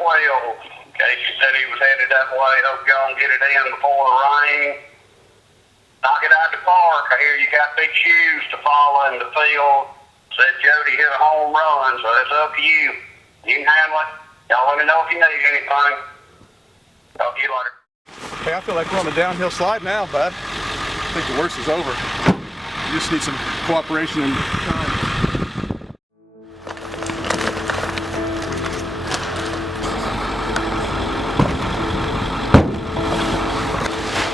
12. Casey said he was headed that way. Hope y'all can get it in before the rain. Knock it out the park. I hear you got big shoes to follow in the field. Said Jody hit a home run, so it's up to you. You can handle it. Y'all let me know if you need anything. Talk to you later. Hey, I feel like we're on the downhill slide now, bud. I think the worst is over. You just need some cooperation and time.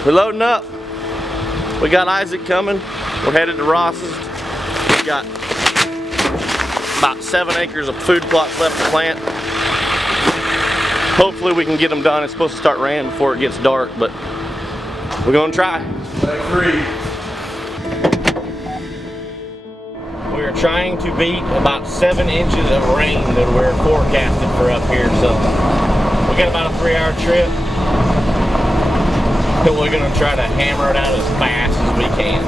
We're loading up. We got Isaac coming. We're headed to Ross's. We got about 7 acres of food plots left to plant. Hopefully we can get them done. It's supposed to start raining before it gets dark, but we're gonna try. Leg 3. We are trying to beat about 7 inches of rain that we're forecasted for up here. So we got about a 3-hour trip. We're gonna try to hammer it out as fast as we can.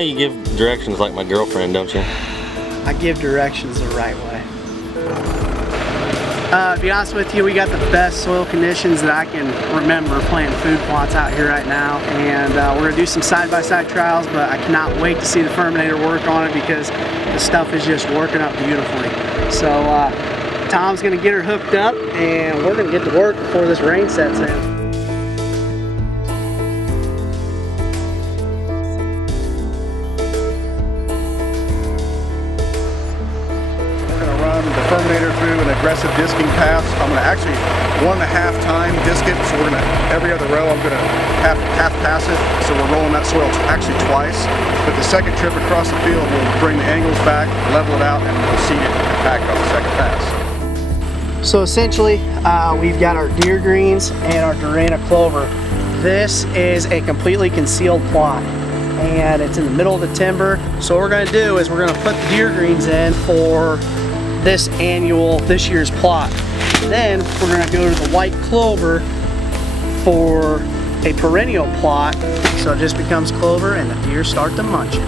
You give directions like my girlfriend, don't you? I give directions the right way. To be honest with you, we got the best soil conditions that I can remember planting food plots out here right now, and we're gonna do some side-by-side trials, but I cannot wait to see the Firminator work on it because the stuff is just working up beautifully. So Tom's gonna get her hooked up, and we're gonna get to work before this rain sets in. The Firminator through an aggressive disking pass. I'm going to actually 1.5 time disc it, so we're going to, every other row I'm going to half pass it, so we're rolling that soil actually twice. But the second trip across the field will bring the angles back, level it out, and we'll seed it back on the second pass. So essentially, we've got our deer greens and our Durana clover. This is a completely concealed plot, and it's in the middle of the timber. So what we're going to do is we're going to put the deer greens in for this year's plot. Then we're going to go to the white clover for a perennial plot, so it just becomes clover and the deer start to munch it.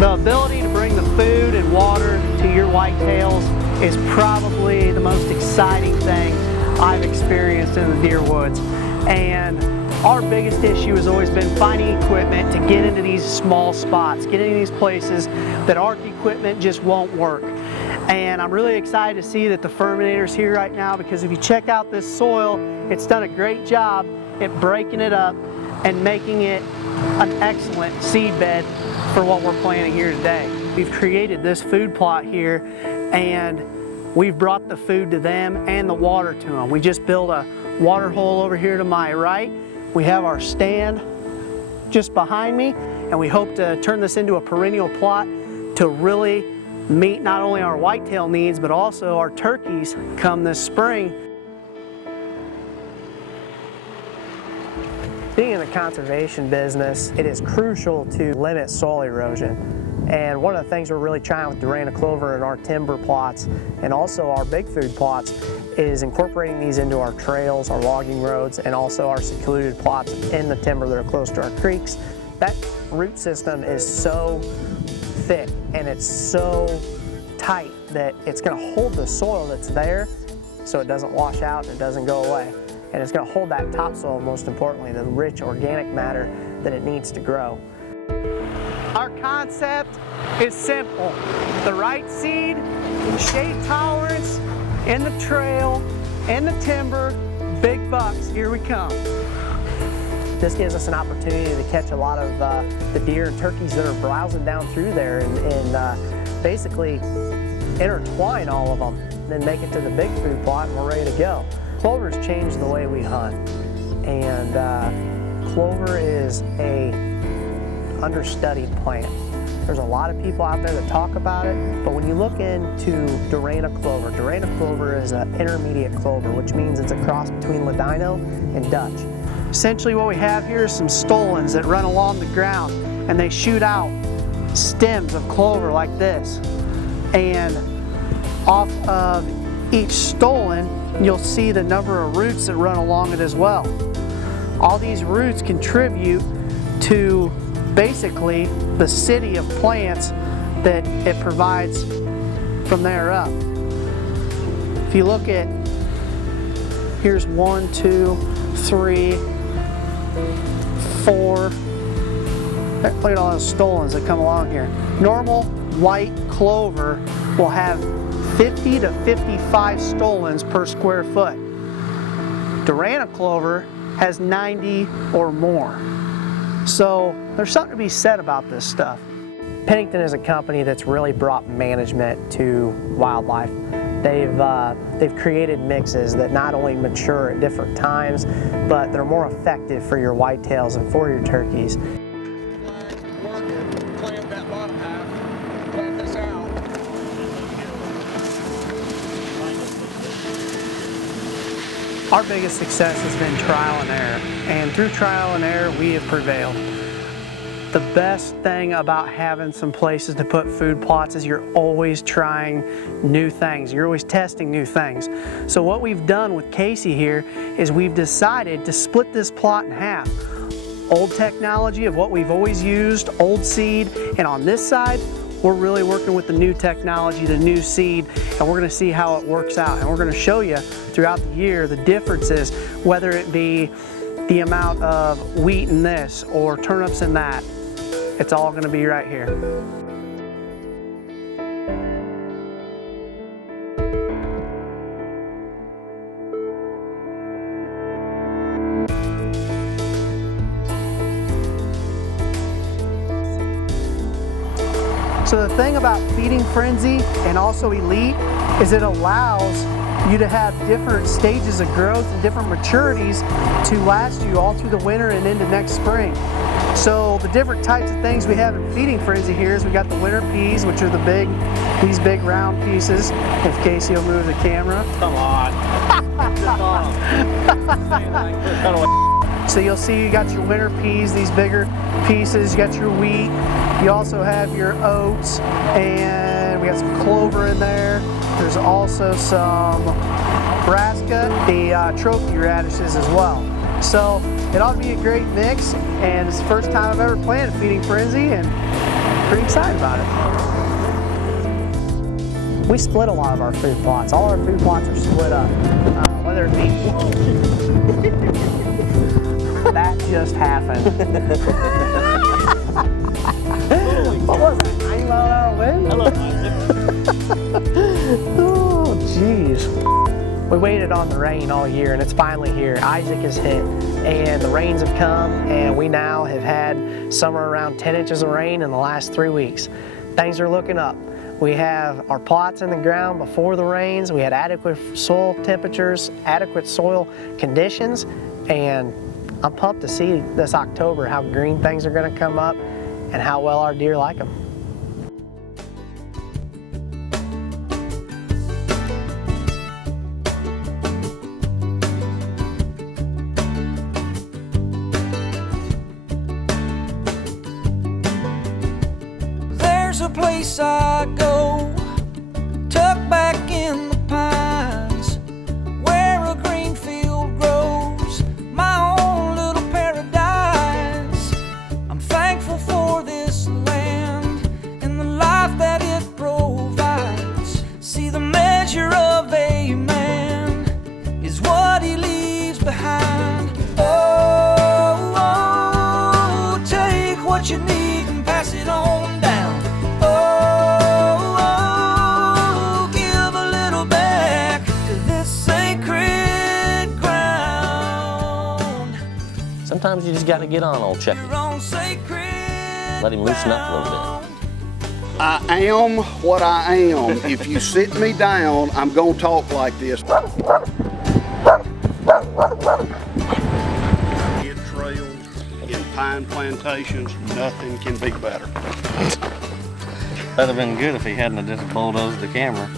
The ability to bring the food and water to your whitetails is probably the most exciting thing I've experienced in the deer woods. And our biggest issue has always been finding equipment to get into these small spots, get into these places that ARC equipment just won't work. And I'm really excited to see that the Firminator's here right now, because if you check out this soil, it's done a great job at breaking it up and making it an excellent seed bed for what we're planting here today. We've created this food plot here, and we've brought the food to them and the water to them. We just built a water hole over here to my right. We have our stand just behind me, and we hope to turn this into a perennial plot to really meet not only our whitetail needs, but also our turkeys come this spring. Being in the conservation business, it is crucial to limit soil erosion. And one of the things we're really trying with Durana clover in our timber plots and also our big food plots is incorporating these into our trails, our logging roads, and also our secluded plots in the timber that are close to our creeks. That root system is so thick and it's so tight that it's going to hold the soil that's there so it doesn't wash out and it doesn't go away. And it's going to hold that topsoil, most importantly, the rich organic matter that it needs to grow. Our concept is simple. The right seed, shade tolerance, in the trail, in the timber, big bucks, here we come. This gives us an opportunity to catch a lot of the deer and turkeys that are browsing down through there and basically intertwine all of them, then make it to the big food plot and we're ready to go. Clover's changed the way we hunt, and clover is a understudied plant. There's a lot of people out there that talk about it, but when you look into Durana clover is an intermediate clover, which means it's a cross between Ladino and Dutch. Essentially what we have here is some stolons that run along the ground, and they shoot out stems of clover like this. And off of each stolon, you'll see the number of roots that run along it as well. All these roots contribute to basically the city of plants that it provides from there up. If you look at, here's 1, 2, 3, 4. Look at all those stolons that come along here. Normal white clover will have 50 to 55 stolons per square foot. Durana clover has 90 or more. So there's something to be said about this stuff. Pennington is a company that's really brought management to wildlife. They've created mixes that not only mature at different times, but they're more effective for your whitetails and for your turkeys. Plant that bottom half, plant this out. Our biggest success has been trial and error, and through trial and error we have prevailed. The best thing about having some places to put food plots is you're always trying new things. You're always testing new things. So what we've done with Casey here is we've decided to split this plot in half. Old technology of what we've always used, old seed, and on this side, we're really working with the new technology, the new seed, and we're gonna see how it works out. And we're gonna show you throughout the year the differences, whether it be the amount of wheat in this or turnips in that. It's all gonna be right here. So the thing about Feeding Frenzy and also Elite is it allows you to have different stages of growth and different maturities to last you all through the winter and into next spring. So the different types of things we have in Feeding Frenzy here is we got the winter peas, which are these big round pieces. If Casey will move the camera. Come on. So you'll see you got your winter peas, these bigger pieces, you got your wheat, you also have your oats, and we got some clover in there. There's also some brassica, the trophy radishes as well. So it ought to be a great mix, and it's the first time I've ever planted Feeding Frenzy, and pretty excited about it. We split a lot of our food plots. All our food plots are split up, whether it be... That just happened. What was that? 90 mile an hour wind? Hello, Isaac. Oh, jeez. We waited on the rain all year, and it's finally here. Isaac is hit, and the rains have come, and we now have had somewhere around 10 inches of rain in the last 3 weeks. Things are looking up. We have our plots in the ground before the rains. We had adequate soil temperatures, adequate soil conditions, and I'm pumped to see this October how green things are going to come up and how well our deer like them. There's a place I go, tucked back in the pines, where a green field grows, my own little paradise. I'm thankful for this land and the life that it provides. See, the measure of a man is what he leaves behind. Oh, oh, take what you need and pass it on down. Oh, oh, give a little back to this sacred ground. Sometimes you just got to get on old Chucky. Your own sacred Let him loosen up a little bit. I am what I am. If you sit me down, I'm gonna talk like this. In trails, in pine plantations, nothing can be better. That'd have been good if he hadn't have just bulldozed the camera.